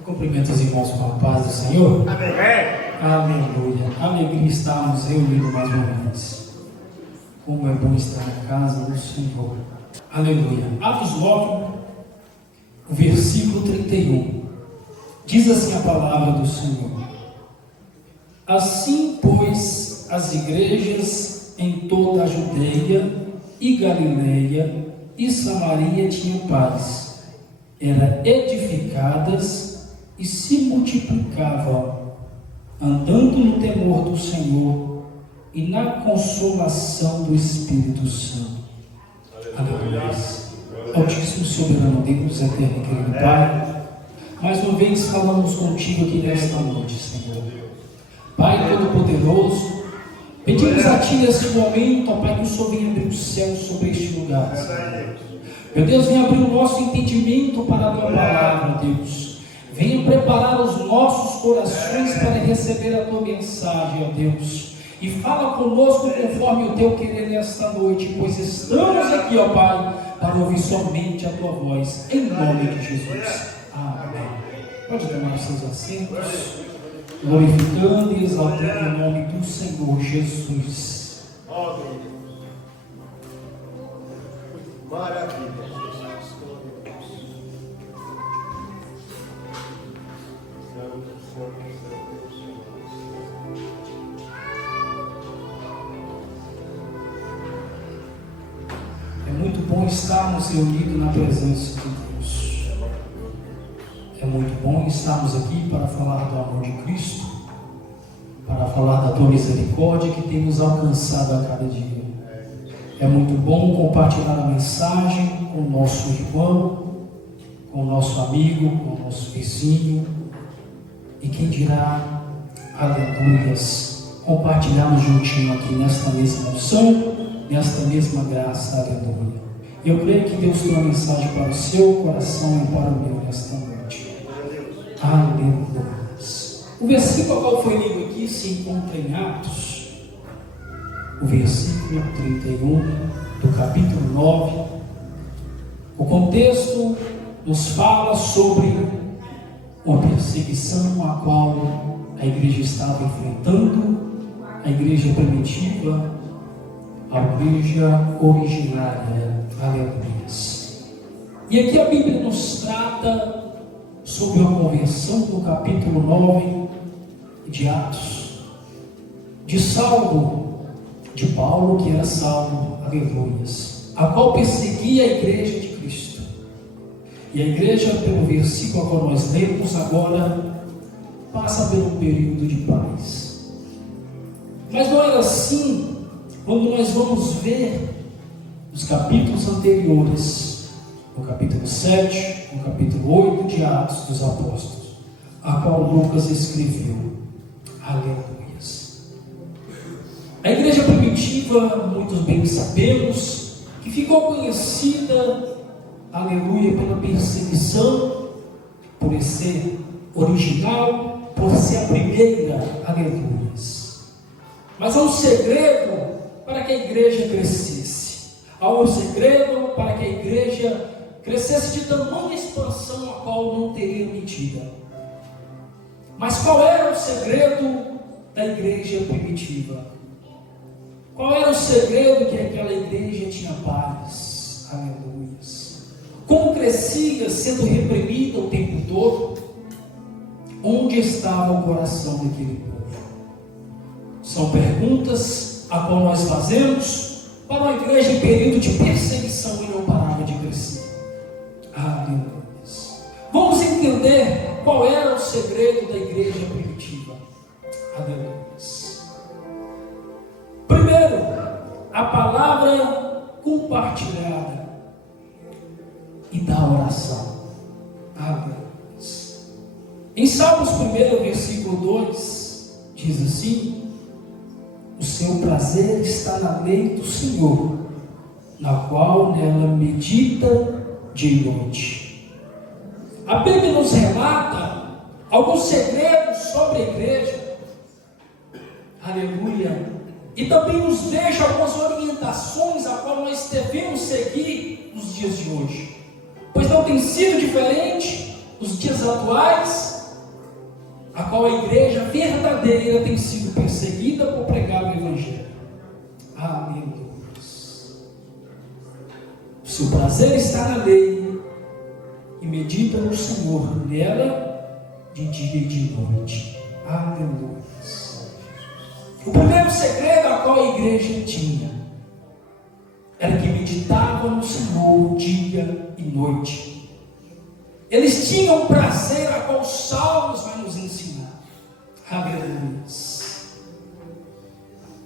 Eu cumprimento os irmãos com a paz do Senhor. Amém. Aleluia. Alegria estarmos reunidos mais uma vez. Como é bom estar na casa do Senhor. Aleluia. Atos 9, o versículo 31. Diz assim a palavra do Senhor. Assim, pois, as igrejas em toda a Judeia e Galileia e Samaria tinham paz. Eram edificadas e se multiplicavam, andando no temor do Senhor e na consolação do Espírito Santo. Aleluia. Altíssimo soberano Deus, eterno e querido Pai, mais uma vez falamos contigo aqui nesta noite, Senhor. Pai Todo-Poderoso, pedimos a Ti nesse momento, ó Pai, que o Senhor venha abrir o céu sobre este lugar, Senhor. Meu Deus, venha abrir o nosso entendimento para a Tua palavra, Deus. Venha preparar os nossos corações para receber a Tua mensagem, ó Deus. E fala conosco conforme o Teu querer nesta noite, pois estamos aqui, ó Pai, para ouvir somente a Tua voz, em nome de Jesus. Amém. Pode tomar os seus assentos, glorificando e exaltando o nome do Senhor Jesus. Maravilha. É muito bom estarmos reunidos na presença de Deus. É muito bom estarmos aqui para falar do amor de Cristo, para falar da Tua misericórdia que tem nos alcançado a cada dia. É muito bom compartilhar a mensagem com o nosso irmão, com o nosso amigo, com o nosso vizinho. E quem dirá, aleluias, compartilharmos juntinho aqui nesta mesma unção, nesta mesma graça, aleluia. Eu creio que Deus tem uma mensagem para o seu coração e para o meu nesta noite. Aleluia. O versículo qual foi lido aqui se encontra em Atos, o versículo 31 do capítulo 9. O contexto nos fala sobre uma perseguição a qual a igreja estava enfrentando, a igreja primitiva, a igreja originária. Aleluia. E aqui a Bíblia nos trata sobre a conversão no capítulo 9 de Atos, de Saulo, de Paulo, que era Saulo, aleluia, a qual perseguia a igreja de Cristo. E a igreja, pelo versículo que nós lemos agora, passa por um período de paz. Mas não era assim quando nós vamos ver os capítulos anteriores, no capítulo 7, no capítulo 8 de Atos dos Apóstolos, a qual Lucas escreveu. Aleluia. A igreja primitiva, muitos bem sabemos, que ficou conhecida, aleluia, pela perseguição, por ser original, por ser a primeira, aleluia. Mas há um segredo para que a igreja crescesse. Há um segredo para que a igreja crescesse de tamanha expansão a qual não teria medida. Mas qual era o segredo da igreja primitiva? Qual era o segredo que aquela igreja tinha paz? Aleluia. Como crescia sendo reprimida o tempo todo? Onde estava o coração daquele povo? São perguntas a qual nós fazemos para uma igreja em período de perseguição e não parava de crescer. Aleluia. Vamos entender qual era o segredo da igreja primitiva. Aleluia. Primeiro, a palavra compartilhada e da oração. Aleluia. Em Salmos 1, versículo 2, diz assim: o seu prazer está na lei do Senhor, na qual nela medita de noite. A Bíblia nos relata alguns segredos sobre a igreja. Aleluia. E também nos deixa algumas orientações a qual nós devemos seguir nos dias de hoje. Pois não tem sido diferente nos dias atuais, a qual a igreja verdadeira tem sido perseguida por pregar o Evangelho. Meu Deus. O seu prazer está na lei, e medita no Senhor nela de dia e de noite. Meu Deus. O primeiro segredo a qual a igreja tinha era que meditava no Senhor dia e noite. Eles tinham prazer a qual os Salmos vai nos ensinar. Aleluia.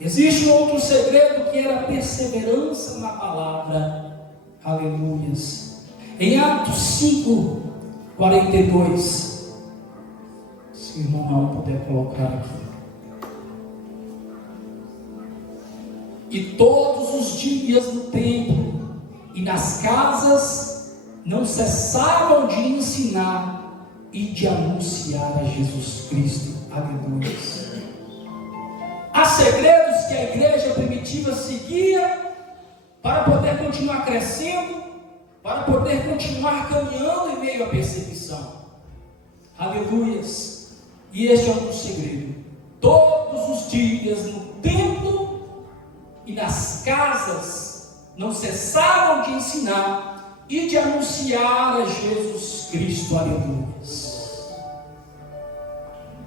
Existe um outro segredo que era a perseverança na palavra. Aleluia. Em Atos 5, 42. Se o irmão Raul puder colocar aqui. E todos os dias no templo e nas casas não cessavam de ensinar e de anunciar a Jesus Cristo. Aleluia. Há segredos que a igreja primitiva seguia para poder continuar crescendo, para poder continuar caminhando em meio à perseguição. Aleluia. E este é um segredo. Todos os dias no templo e nas casas não cessaram de ensinar e de anunciar a Jesus Cristo. Aleluia.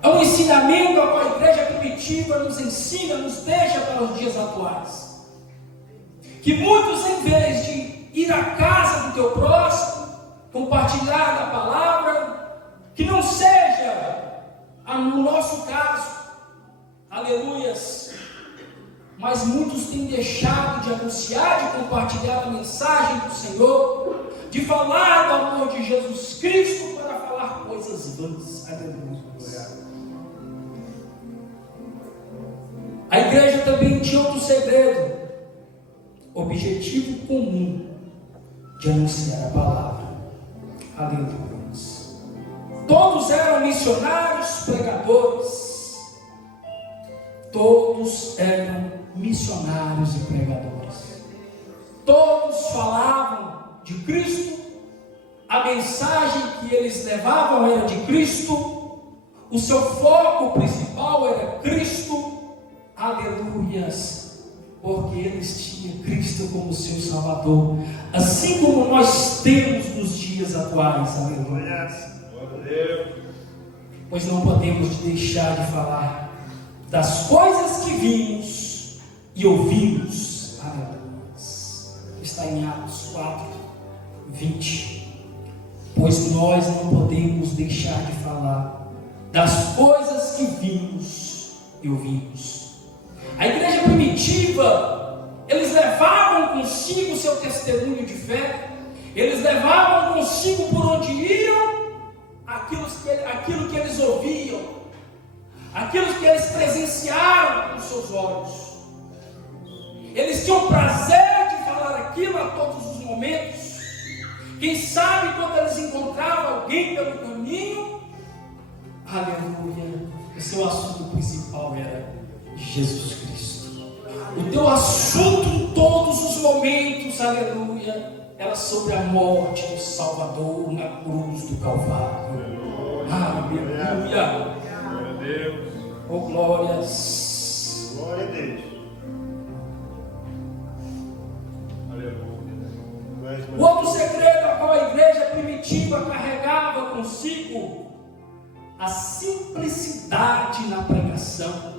É um ensinamento a qual a igreja primitiva nos ensina, nos deixa para os dias atuais. Que muitos, em vez de ir à casa do teu próximo, compartilhar da palavra, que não seja no nosso caso, aleluias, mas muitos têm deixado de anunciar, de compartilhar a mensagem do Senhor, de falar do amor de Jesus Cristo para falar coisas vãs. Aleluia. A igreja também tinha outro segredo, objetivo comum de anunciar a palavra. Aleluia. Todos eram missionários, pregadores. Todos eram missionários e pregadores. Todos falavam de Cristo. A mensagem que eles levavam era de Cristo. O seu foco principal era Cristo. Aleluias, porque eles tinham Cristo como seu Salvador, assim como nós temos nos dias atuais. Aleluia. Pois não podemos deixar de falar das coisas que vimos e ouvimos. Aleluia. Está em Atos 4, 20. Pois nós não podemos deixar de falar das coisas que vimos e ouvimos. A igreja primitiva, eles levavam consigo o seu testemunho de fé, eles levavam consigo por onde iam, aquilo que eles ouviam, aquilo que eles presenciaram com seus olhos. Eles tinham prazer de falar aquilo a todos os momentos. Quem sabe quando eles encontravam alguém pelo caminho, aleluia, o seu assunto principal era Jesus Cristo. O teu assunto em todos os momentos, aleluia, era sobre a morte do Salvador na cruz do Calvário. Aleluia. Glória a Deus. Oh, glórias. Glória a Deus. Aleluia. O outro segredo a qual a igreja primitiva carregava consigo, a simplicidade na pregação.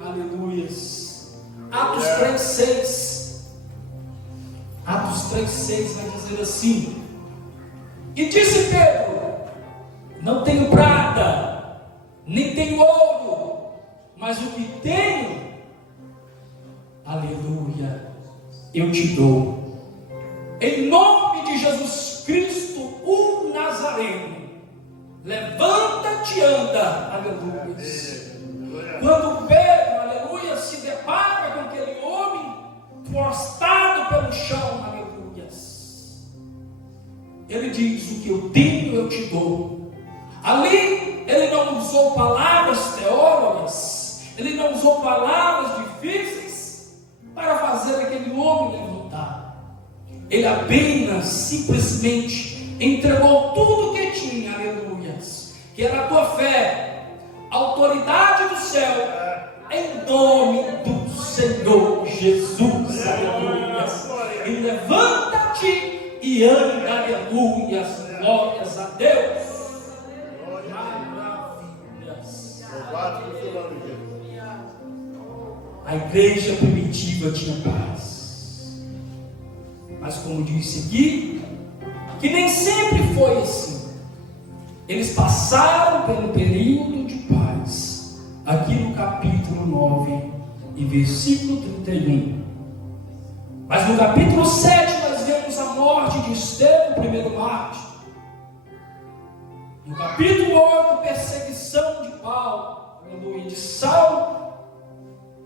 Aleluias. Atos 3,6. Atos 3,6 vai dizer assim: e disse Pedro: não tenho prata, nem tenho ouro, mas o que tenho, aleluia, eu te dou. Em nome de Jesus Cristo, o Nazareno, levanta-te e anda. Aleluia. Quando Pedro, aleluia, se depara com aquele homem prostrado pelo chão, aleluia, ele diz: o que eu tenho eu te dou. Ali ele não usou palavras teólogas, ele não usou palavras difíceis para fazer aquele homem levantar. Ele apenas, simplesmente entregou tudo o que tinha que era a tua fé, a autoridade do céu, em nome do Senhor Jesus, aleluia. E levanta-te e anda, aleluia, glórias a Deus. Maravilhas. A igreja primitiva tinha paz, mas como disse aqui, que nem sempre foi assim. Eles passaram pelo período de paz, aqui no capítulo 9 e versículo 31. Mas no capítulo 7 nós vemos a morte de Estevão, o primeiro mártir. No capítulo 8, perseguição de Paulo, aleluia, de Saulo,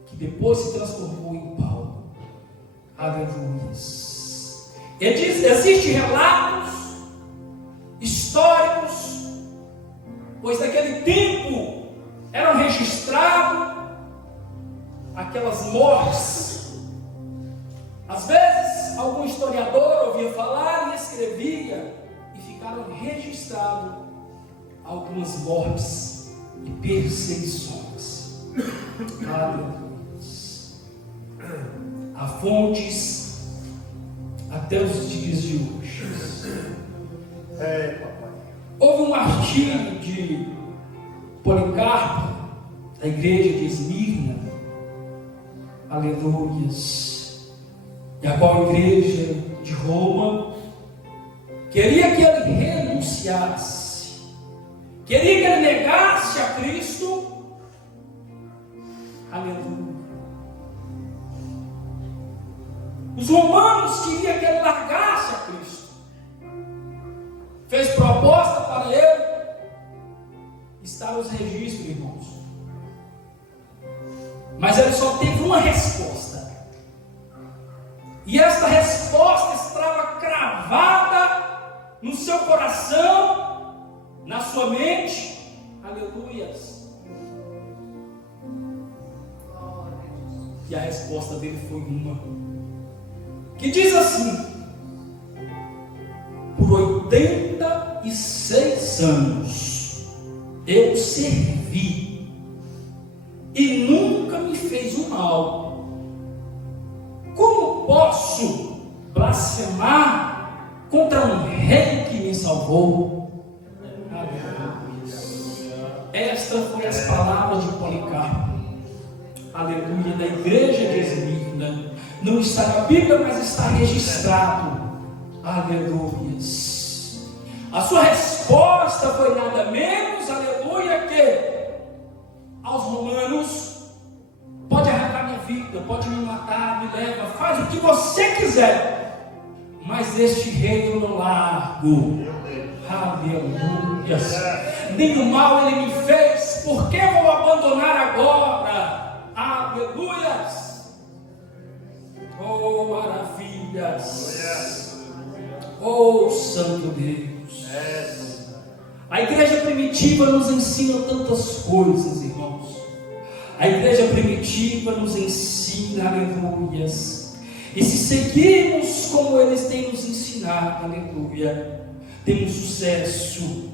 que depois se transformou em Paulo. Aleluia. Existem relatos históricos, pois naquele tempo eram registrados aquelas mortes. Às vezes algum historiador ouvia falar e escrevia, e ficaram registrados algumas mortes e perseguições. Aleluia. Há fontes até os dias de hoje. Houve um martírio de Policarpo, da igreja de Esmirna, aleluias, e a qual a igreja de Roma queria que ele renunciasse, queria que ele negasse a Cristo, aleluia. Os romanos queriam que ele largasse a Cristo, fez proposta para ele, está os registros, irmãos, mas ele só teve uma resposta, e esta resposta estava cravada no seu coração, na sua mente, aleluias, e a resposta dele foi uma, que diz assim: por 86 anos eu servi e nunca me fez um mal. Como posso blasfemar contra um rei que me salvou? Estas foram as palavras de Policarpo, aleluia, da igreja de Esmirna. Não está na Bíblia, mas está registrado, aleluia. A sua resposta foi nada menos, aleluia, que aos romanos: pode arrancar minha vida, pode me matar, me leva, faz o que você quiser, mas este reino não largo, aleluia. Nenhum mal ele me fez, por que vou abandonar agora? Aleluia. Oh, maravilhas! Oh, Santo Deus! A igreja primitiva nos ensina tantas coisas, irmãos. A igreja primitiva nos ensina, aleluias. E se seguirmos como eles têm nos ensinado, aleluia, temos sucesso.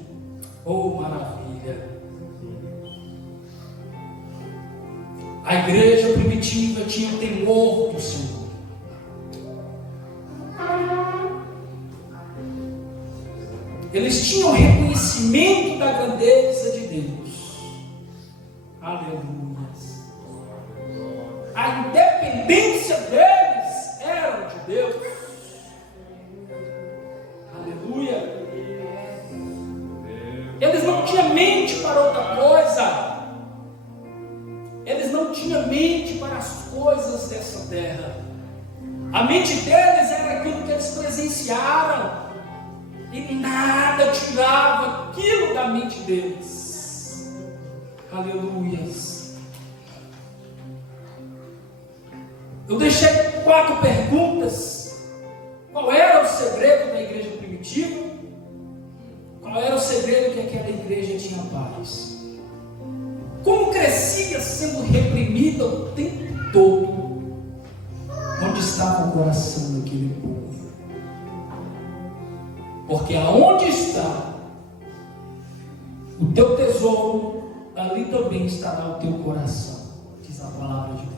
Oh, maravilha! A igreja primitiva tinha temor do Senhor. Eles tinham reconhecimento da grandeza de Deus. Aleluia. A independência deles era de Deus. Aleluia. Eles não tinham mente para outra coisa. Eles não tinham mente para as coisas dessa terra. A mente deles era aquilo que eles presenciaram, e nada tirava aquilo da mente deles. Aleluias. Eu deixei 4 perguntas. Qual era o segredo da igreja primitiva? Qual era o segredo que aquela igreja tinha paz? Como crescia sendo reprimida o tempo todo? Onde estava o coração daquele povo? Porque aonde está o teu tesouro, ali também estará o teu coração, diz a palavra de Deus.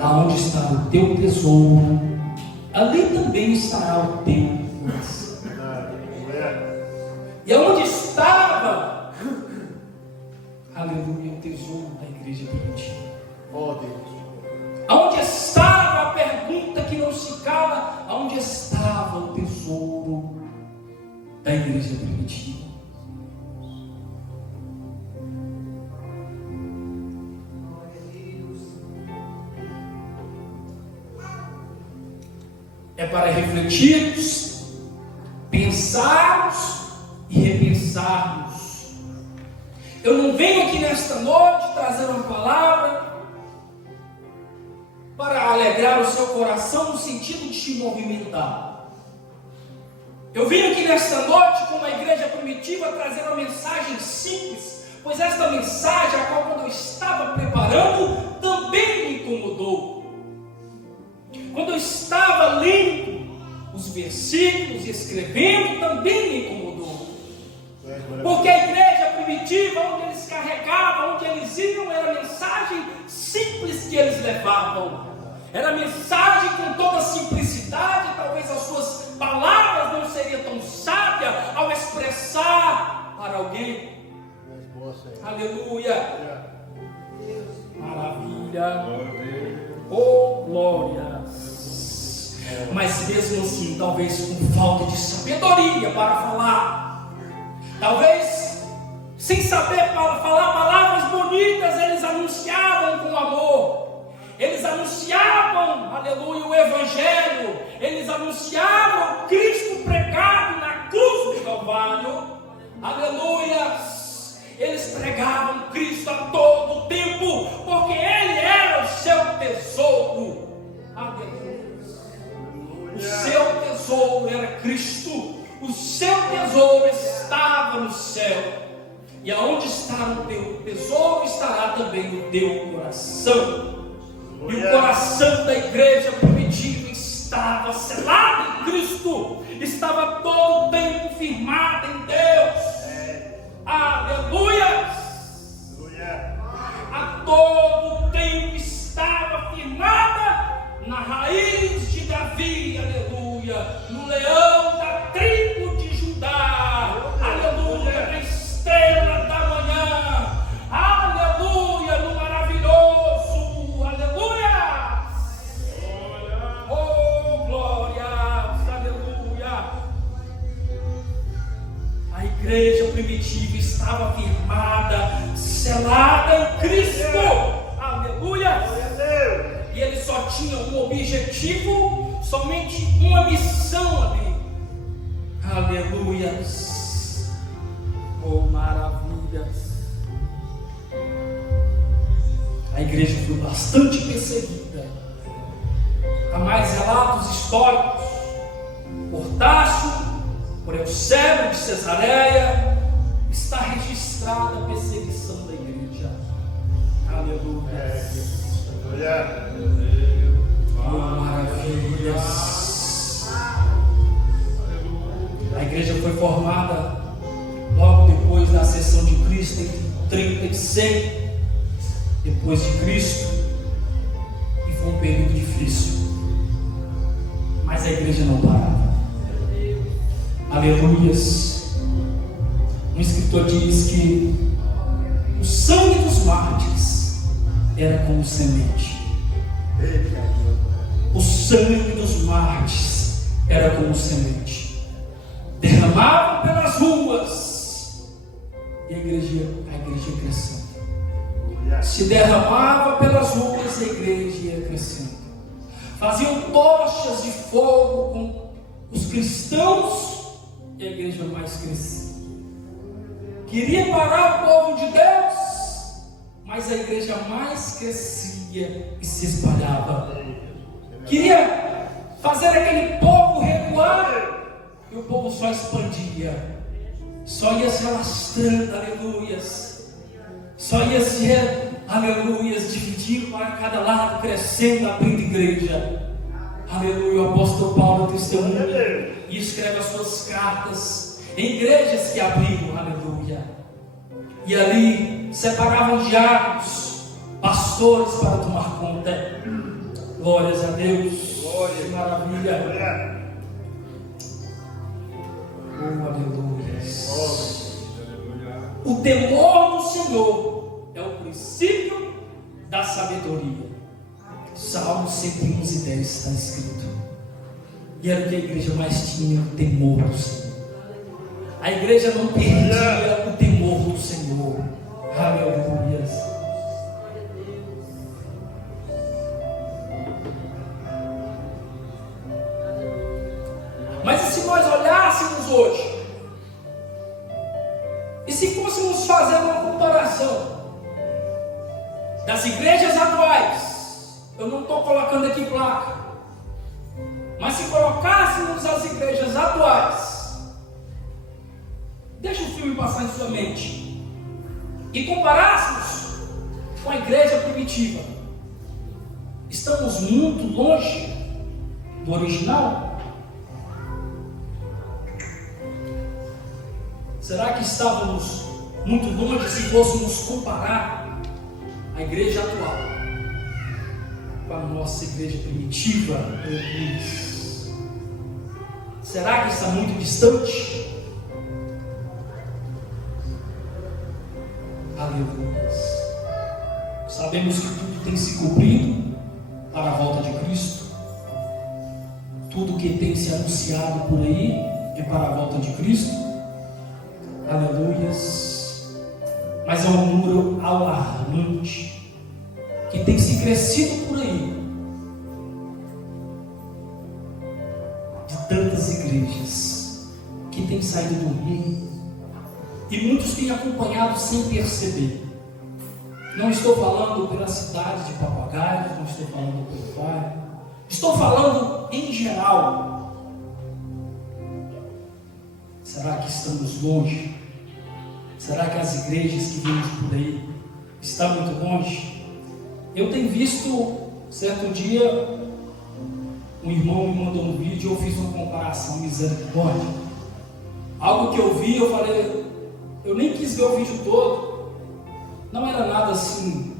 Aonde está o teu tesouro, ali também estará o teu coração. E aonde estava, aleluia, o tesouro da igreja primitiva? Oh Deus. Aonde estava a pergunta que não se cala? Aonde estava o tesouro da igreja primitiva? É para refletirmos, pensarmos e repensarmos. Eu não venho aqui nesta noite trazer uma palavra para alegrar o seu coração no sentido de te movimentar. Eu vim aqui nesta noite com uma igreja primitiva trazer uma mensagem simples, pois esta mensagem, a qual quando eu estava preparando, também me incomodou. Quando eu estava lendo os versículos e escrevendo, também me incomodou. Porque a igreja primitiva, onde eles carregavam, onde eles iam, era a mensagem simples que eles levavam. Era a mensagem com toda simplicidade. Talvez as suas palavras não seriam tão sábias ao expressar para alguém. Aleluia. Maravilha. Oh, glória. Mas mesmo assim, talvez com falta de sabedoria para falar, talvez sem saber falar palavras bonitas, eles anunciavam com amor, eles anunciavam, aleluia, o Evangelho, eles anunciavam Cristo pregado na cruz do Calvário, aleluia. Eles pregavam Cristo a todo tempo, porque Ele era o seu tesouro, aleluia. O seu tesouro era Cristo, o seu tesouro estava no céu, e aonde está o teu tesouro, estará também o teu coração. E o coração da igreja primitiva estava selado em Cristo, estava todo o tempo firmado em Deus, aleluia. A todo o tempo estava firmada na raiz de Davi, aleluia, no leão da tribo de Judá, aleluia, na estrela da manhã, aleluia, no maravilhoso, aleluia, oh glória, aleluia. A igreja primitiva estava firmada, selada em Cristo, aleluia. E ele só tinha um objetivo, somente uma missão ali. Aleluia. Oh, maravilhas. A igreja foi bastante perseguida. Há mais relatos históricos. Por Tácio, por Eusébio de Cesareia, está registrada a perseguição da igreja. Aleluia. Oh, maravilhas. A igreja foi formada logo depois da ascensão de Cristo, entre 30 e 100 depois de Cristo, e foi um período difícil, mas a igreja não parava. Aleluias. Um escritor diz que o sangue dos mártires era como semente. O sangue dos mártires era como semente, derramava pelas ruas, e a igreja crescendo. Se derramava pelas ruas, a igreja ia crescendo. Faziam tochas de fogo com os cristãos, e a igreja mais crescia. Queria parar o povo de Deus, mas a igreja mais crescia e se espalhava. Queria fazer aquele povo recuar, e o povo só expandia, só ia se alastrando, aleluias, só ia se, aleluias, dividindo para cada lado, crescendo, abrindo igreja. Aleluia. O apóstolo Paulo testemunha e escreve as suas cartas em igrejas que abriram, aleluia. E ali separavam diáconos, pastores para tomar conta. Glórias a Deus. Que maravilha. Oh, aleluia. O temor do Senhor é o princípio da sabedoria. Salmo 111:10 está escrito. E era o que a igreja mais tinha, o temor do Senhor. A igreja não perdia o temor do Senhor. Aleluia. Mas e se nós olhássemos hoje, e se fôssemos fazer uma comparação das igrejas atuais, eu não estou colocando aqui placa, mas se colocássemos as igrejas atuais, deixa o filme passar em sua mente, e comparássemos com a igreja primitiva, estamos muito longe do original? Será que estávamos muito longe se fôssemos comparar a igreja atual com a nossa igreja primitiva? Será que está muito distante? Aleluia. Sabemos que tudo tem se cumprido para a volta de Cristo. Tudo que tem se anunciado por aí é para a volta de Cristo. Aleluias. Mas é um número alarmante que tem se crescido por aí, de tantas igrejas que têm saído do rumo, e muitos têm acompanhado sem perceber. Não estou falando pela cidade de Papagaio, não estou falando pelo bairro, estou falando em geral. Será que estamos longe? Será que as igrejas que vemos por aí estão muito longe? Eu tenho visto, certo dia, um irmão me mandou um vídeo, eu fiz uma comparação, misericórdia. Algo que eu vi, eu falei, eu nem quis ver o vídeo todo. Não era nada assim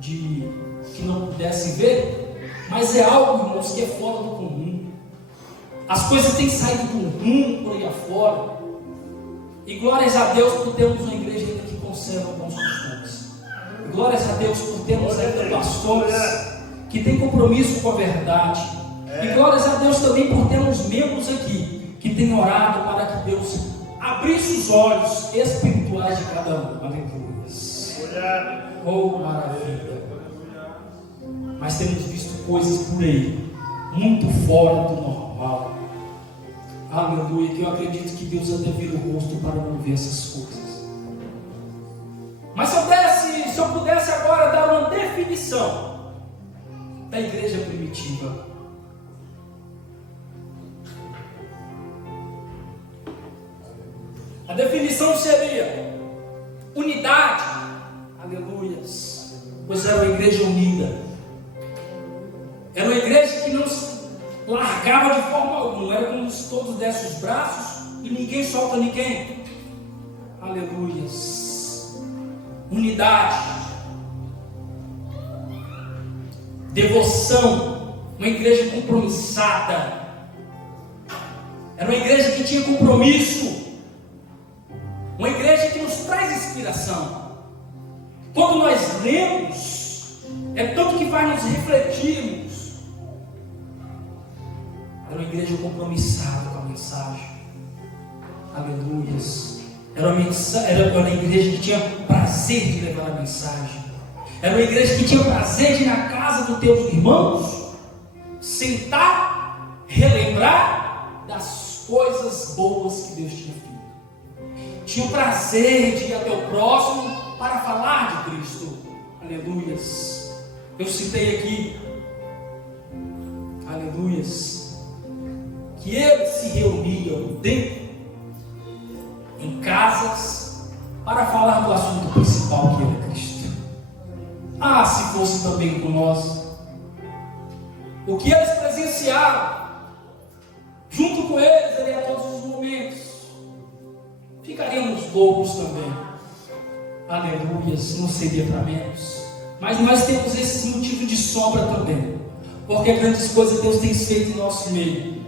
de que não pudesse ver, mas é algo, irmãos, que é fora do comum. As coisas têm saído do rumo por aí afora. E glórias a Deus por termos uma igreja ainda que conserva bons costumes. E glórias a Deus por termos ainda pastores que têm compromisso com a verdade. E glórias a Deus também por termos membros aqui que têm orado para que Deus abrisse os olhos espirituais de cada um. Aleluia. Oh, maravilha. Mas temos visto coisas por aí muito fora do normal. Aleluia, que eu acredito que Deus até vira o rosto para não ver essas coisas. Mas se eu pudesse agora dar uma definição da igreja primitiva, a definição seria unidade. Aleluias. Pois era uma igreja unida. Era uma igreja que não se largava de forma alguma. Era como se todos dessem os braços e ninguém solta ninguém. Aleluias. Unidade. Devoção. Uma igreja compromissada. Era uma igreja que tinha compromisso. Uma igreja que nos traz inspiração. Quando nós lemos, é tanto que faz nos refletirmos. Era uma igreja compromissada com a mensagem. Aleluias. Era uma igreja que tinha prazer de levar a mensagem. Era uma igreja que tinha prazer de ir na casa dos teus irmãos, sentar, relembrar das coisas boas que Deus tinha feito. Tinha o prazer de ir até o próximo para falar de Cristo. Aleluias. Eu citei aqui, aleluias, que eles se reuniam dentro, em casas, para falar do assunto principal, que era Cristo. Ah, se fosse também com nós. O que eles presenciaram, junto com eles, ali a todos os momentos, ficaríamos loucos também. aleluias, não seria para menos. Mas nós temos esses motivos de sobra também, porque grandes coisas Deus tem feito em nosso meio,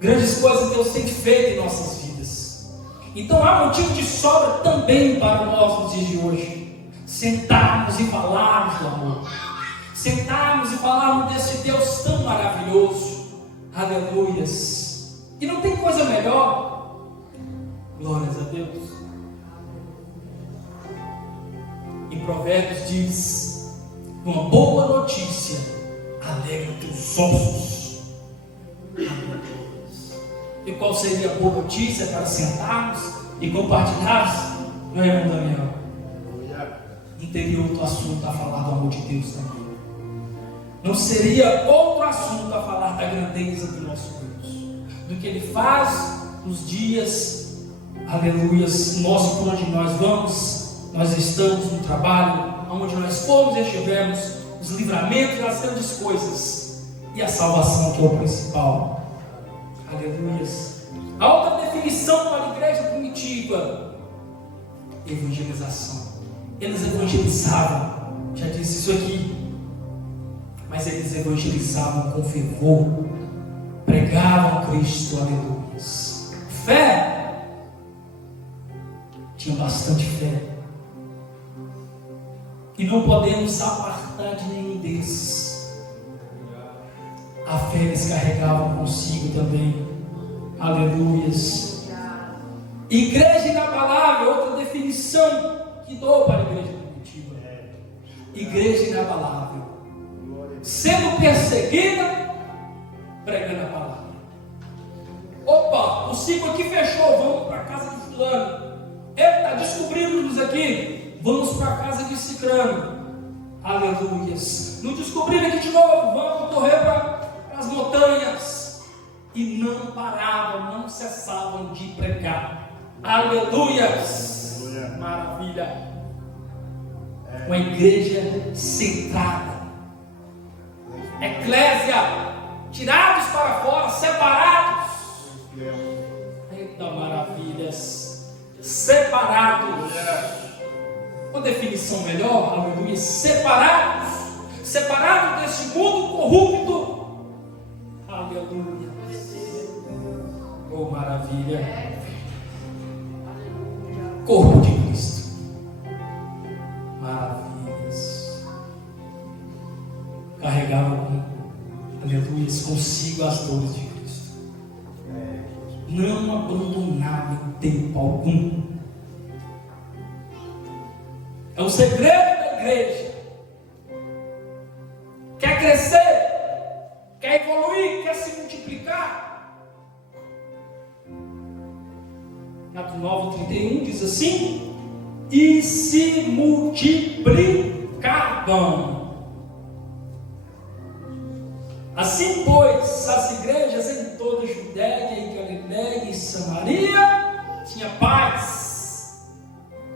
grandes coisas Deus tem feito em nossas vidas. Então há motivo de sobra também para nós nos dias de hoje, sentarmos e falarmos do amor, sentarmos e falarmos desse Deus tão maravilhoso, aleluias. E não tem coisa melhor, glórias a Deus. Em Provérbios diz: uma boa notícia alegra os ossos. E qual seria a boa notícia para sentarmos e compartilharmos? Meu irmão Daniel, não teria outro assunto a falar do amor de Deus também. Não seria outro assunto a falar da grandeza do nosso Deus, do que Ele faz nos dias, aleluias, nosso, por onde nós vamos. Nós estamos no trabalho, onde nós fomos e estivemos, os livramentos das grandes coisas e a salvação, que é o principal. Aleluias. A outra definição para a igreja primitiva: evangelização. Eles evangelizavam, já disse isso aqui, mas eles evangelizavam com fervor, pregavam Cristo, aleluias. Fé, tinha bastante fé. E não podemos apartar de nenhum desses. A fé eles carregavam consigo também. Aleluias. Igreja inabalável, outra definição que dou para a igreja primitiva. Igreja inabalável, sendo perseguida, pregando a palavra. Opa, o ciclo aqui fechou, vamos para a casa de fulano. Eita, descobrimos aqui. Vamos para a casa de Cicrano, aleluias. Não descobriram aqui de novo, vamos correr para as montanhas. E não paravam, não cessavam de pregar, aleluias. Maravilha. Uma igreja centrada, eclésia, tirados para fora, separados. Eita, maravilhas, separados. Uma definição melhor, aleluia, separados deste mundo corrupto, aleluia. Oh, maravilha. Corpo de Cristo, maravilhas. Carregavam, aleluia, consigo as dores de Cristo, não abandonavam em tempo algum. É o segredo da igreja. Quer crescer? Quer evoluir? Quer se multiplicar? Atos 9:31 diz assim: e se multiplicavam. Assim, pois, as igrejas em toda a Judéia e Galiléia e Samaria tinha paz.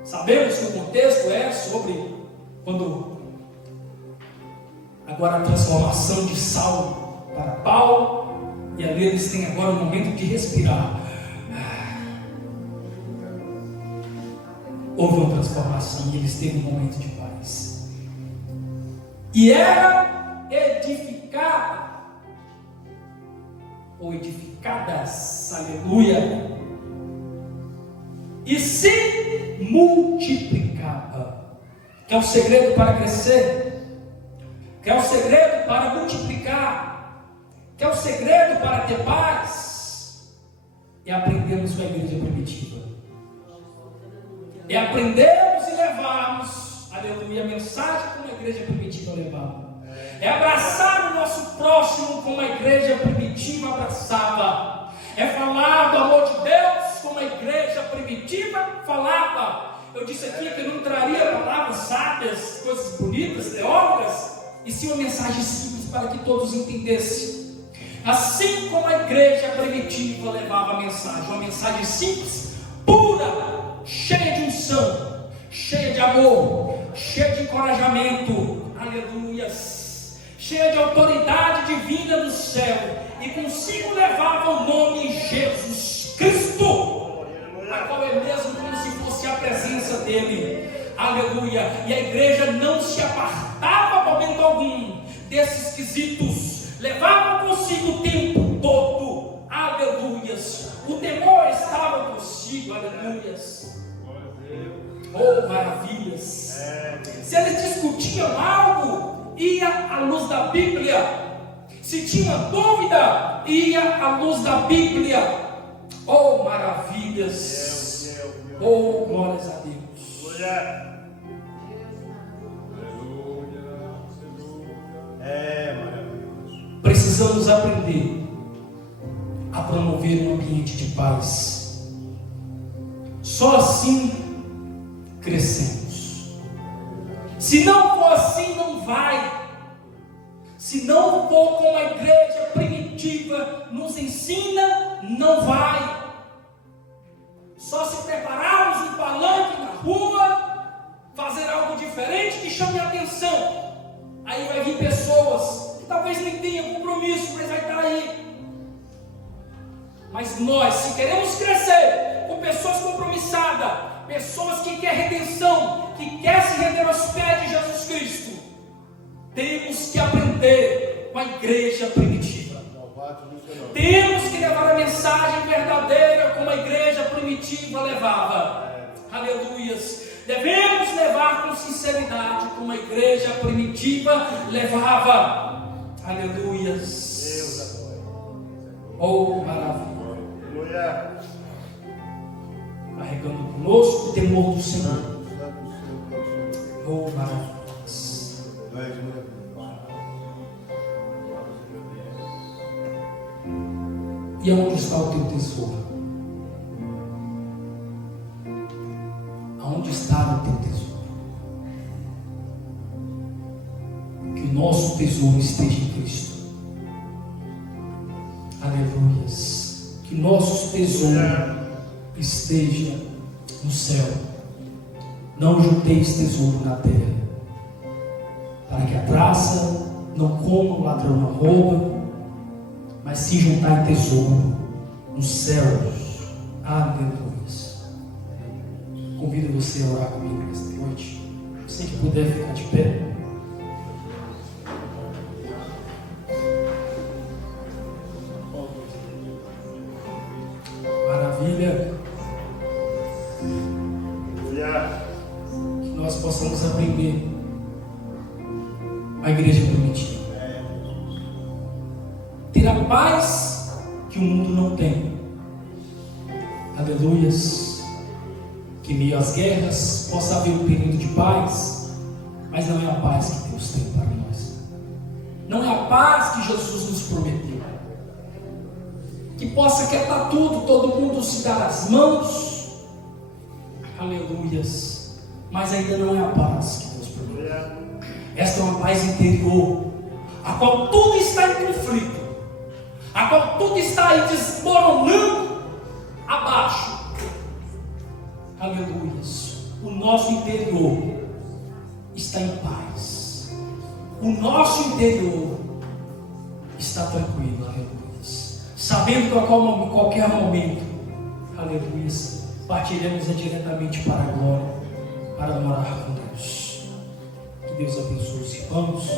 Sabemos que o contexto é sobre quando agora a transformação de Saulo para Paulo, e ali eles têm agora um momento de respirar. Houve uma transformação e eles têm um momento de paz. E era edificada, ou edificadas, aleluia, e se multiplicava. Que é o segredo para crescer, que é o segredo para multiplicar, que é o segredo para ter paz. É aprendermos com a igreja primitiva, é aprendermos e levarmos, aleluia, a mensagem como a igreja primitiva levava. É abraçar o nosso próximo como a igreja primitiva abraçava. É falar do amor de Deus como a igreja primitiva falava. Eu disse aqui que eu não traria palavras sábias, coisas bonitas, teóricas, e sim uma mensagem simples para que todos entendessem. Assim como a igreja primitiva levava a mensagem, uma mensagem simples, pura, cheia de unção, cheia de amor, cheia de encorajamento, aleluias, cheia de autoridade divina do céu, e consigo levava o nome Jesus Cristo, a qual é mesmo como se fosse a presença dele, aleluia, e a igreja não se apartava momento algum desses quesitos, levava consigo o tempo todo, aleluias, o temor estava consigo, aleluias, oh maravilhas. Se eles discutiam algo, ia à luz da Bíblia. Se tinha dúvida, ia à luz da Bíblia. Oh maravilhas, oh glórias a Deus. Precisamos aprender a promover um ambiente de paz. Só assim crescemos. Se não for assim, não vai. Se não for como a igreja primitiva nos ensina, não vai. Só se prepararmos um palanque na rua, fazer algo diferente que chame a atenção. Aí vai vir pessoas que talvez nem tenham compromisso, mas vai estar aí. Mas nós, se queremos crescer com pessoas compromissadas, pessoas que querem redenção, que querem se render aos pés de Jesus Cristo, temos que aprender com a igreja primitiva. Temos que levar a mensagem verdadeira como a igreja primitiva levava. Aleluias. Devemos levar com sinceridade como a igreja primitiva levava. Aleluias. Oh, maravilha. Carregando conosco o temor do Senhor. Oh, maravilha. E aonde está o teu tesouro? Aonde está o teu tesouro? Que o nosso tesouro esteja em Cristo. Aleluias. Que o nosso tesouro esteja no céu. Não junteis tesouro na terra, para que a traça não coma, o ladrão não rouba, mas se juntar tesouro nos céus. Aleluia. Convido você a orar comigo nesta noite. Você que puder ficar de pé. Maravilha. Que nós possamos aprender a igreja primitiva. Ter a paz que o mundo não tem. Aleluias. Que meio às guerras possa haver um período de paz, mas não é a paz que Deus tem para nós. Não é a paz que Jesus nos prometeu. Que possa quietar tudo, todo mundo se dar as mãos. Aleluias. Mas ainda não é a paz que Deus prometeu. Esta é uma paz interior, a qual tudo está em conflito, a qual tudo está aí desmoronando abaixo. Aleluia. O nosso interior está em paz. O nosso interior está tranquilo. Aleluia. Sabendo que a qualquer momento, aleluia, partiremos diretamente para a glória, para morar com Deus. Que Deus abençoe os irmãos.